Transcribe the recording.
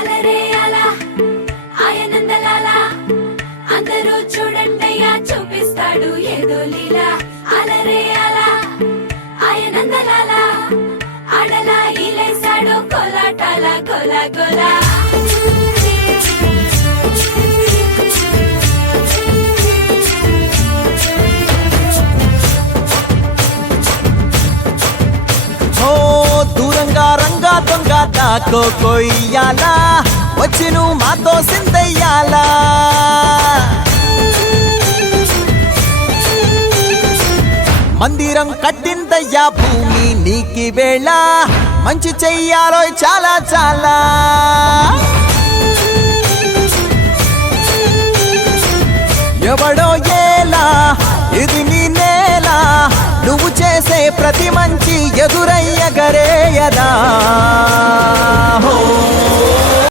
అలరే అలా ఆయనందలాల అందరూ చూడండయ్యా చూపిస్తాడు ఏదో లీలా అలరే అలా ఆయనందలాల ఆడలా ఈలేశాడు కోలాటాల గోలా గోలా దూరంగా రంగా దొంగ దాకో కొయ్యాలా వచ్చి నువ్వు మాతో సిందయ్యాలా మందిరం కట్టిందయ్యా భూమి నీకి వేళ మంచి చెయ్యాలో చాలా చాలా ఎవడో ఏలా ఇది నీ నేల నువ్వు చేసే ప్రతి మంచి ఎదురై